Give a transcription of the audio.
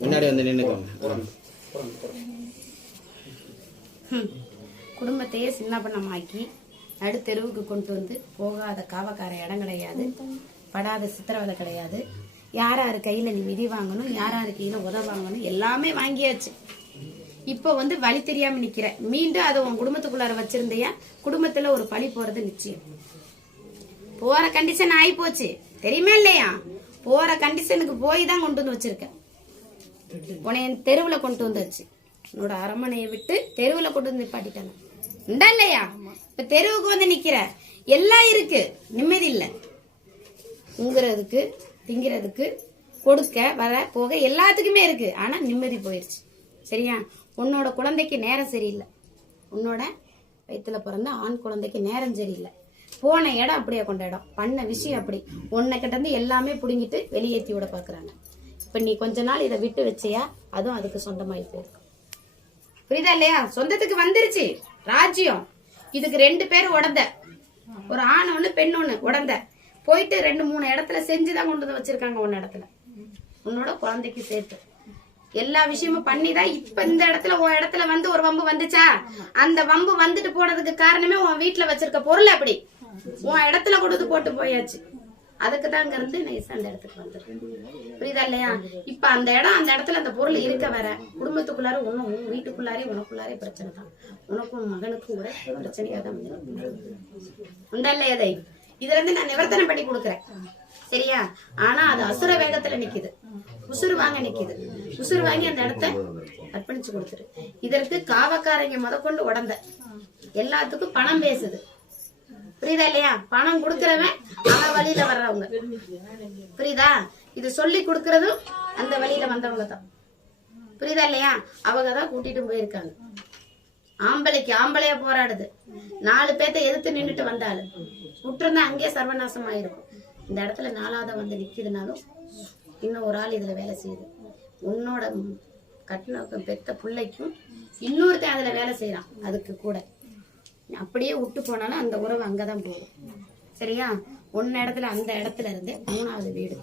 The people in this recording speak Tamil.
முன்னாடி வந்து நின்னுக்கோங்க. குடும்பத்தையே சின்ன பண்ணமாக்கி நடு தெருவுக்கு கொண்டு வந்து போகாத காவக்கார இடம் கிடையாது, படாத சித்திரவதை கிடையாது. யாராரு கையில நீ மிதி வாங்கணும், யாராரு கையில உத வாங்கணும், எல்லாமே வாங்கியாச்சு. இப்ப வந்து வழி தெரியாம நிக்கிற. மீண்டும் அதை உன் குடும்பத்துக்குள்ளார வச்சிருந்தையா, குடும்பத்துல ஒரு பழி போறது நிச்சயம். போற கண்டிஷன் ஆகி போச்சு தெரியுமா இல்லையா? போற கண்டிஷனுக்கு போய் தான் கொண்டு வந்து வச்சிருக்க. உன்னை தெருவுல கொண்டு வந்தாச்சு. உன்னோட அரண்மனையை விட்டு தெருவுல கொண்டு வந்து நிப்பாட்டிட்டாங்க உண்டா இல்லையா? இப்ப தெருவுக்கு வந்து நிக்கிற. எல்லாம் இருக்கு, நிம்மதி இல்ல. உங்குறதுக்கு, திங்கிறதுக்கு, கொடுக்க வர போக எல்லாத்துக்குமே இருக்கு. ஆனா நிம்மதி போயிருச்சு. சரியா? உன்னோட குழந்தைக்கு நேரம் சரியில்லை. உன்னோட வயிற்றுல பிறந்த ஆண் குழந்தைக்கு நேரம் சரியில்லை. போன இடம் அப்படியே கொண்ட இடம், பண்ண விஷயம் அப்படி. உன்னை கிட்ட இருந்து எல்லாமே புடுங்கிட்டு வெளியேற்றி விட பாக்குறாங்க. இப்ப நீ கொஞ்ச நாள் இதை விட்டு வச்சியா, அதுவும் அதுக்கு சொந்தமாயி போயிருக்கும். புரியுதா இல்லையா? சொந்தத்துக்கு வந்துருச்சு ராஜ்யம். இதுக்கு 2 பேரும் உடந்த, ஒரு ஆண் ஒண்ணு பெண் ஒண்ணு உடந்த போயிட்டு 2-3 இடத்துல செஞ்சுதான் கொண்டு வந்து வச்சிருக்காங்க. உன்ன இடத்துல உன்னோட குழந்தைக்கு சேர்த்து எல்லா விஷயமும் பண்ணிதான் இப்ப இந்த இடத்துல உன் இடத்துல வந்து ஒரு வம்பு வந்துச்சா? அந்த வம்பு வந்துட்டு போனதுக்கு காரணமே உன் வீட்டுல வச்சிருக்க பொருள் அப்படி உன் இடத்துல கொடுத்து போட்டு போயாச்சு. அதுக்குதான் இங்க இருந்து நைசா அந்த இடத்துக்கு வந்துடும். புரியுதா இல்லையா? இப்ப அந்த இடம், அந்த இடத்துல அந்த பொருள் இருக்க வர குடும்பத்துக்குள்ளார ஒன்னும் உன் வீட்டுக்குள்ளாரே உனக்குள்ளாரே பிரச்சனை தான். உனக்கும் மகனுக்கும் கூட பிரச்சனையா தான் உண்டா இல்லையா? இதுல இருந்து நான் நிவர்த்தனை பண்ணி கொடுக்குறேன். சரியா? ஆனா அது அசுர வேகத்துல நிக்குது, உசுறு வாங்க நிக்குது. உசுறு வாங்கி அந்த இடத்த அர்ப்பணிச்சு கொடுத்துரு. இதற்கு காவக்காரங்க முதற்கொண்டு உடந்த எல்லாத்துக்கும் பணம் பேசுது. புரியுதா இல்லையா? பணம் கொடுக்கறவன் அவன் வழியில வர்றவங்க. புரியுதா? இது சொல்லி கொடுக்கறதும் அந்த வழியில வந்தவங்க தான். புரியுதா இல்லையா? அவங்கதான் கூட்டிட்டு போயிருக்காங்க. ஆம்பளைக்கு ஆம்பளையா போராடுது. 4 பேர்த்த எதிர்த்து நின்றுட்டு வந்தாலும் விட்டுருந்தா அங்கேயே சர்வநாசம் ஆயிருக்கும். இந்த இடத்துல 4ஆவது வந்து நிக்குதுனாலும் இன்னும் ஒரு ஆள் இதுல வேலை செய்யுது. உன்னோட கட்டின பெத்த பிள்ளைக்கும் இன்னொருத்தன் அதுல வேலை செய்யறான். அதுக்கு கூட அப்படியே விட்டு போனாலும் அந்த உறவு அங்கதான் போகும். சரியா? ஒன்னு இடத்துல அந்த இடத்துல இருந்து 3ஆவது வீடு.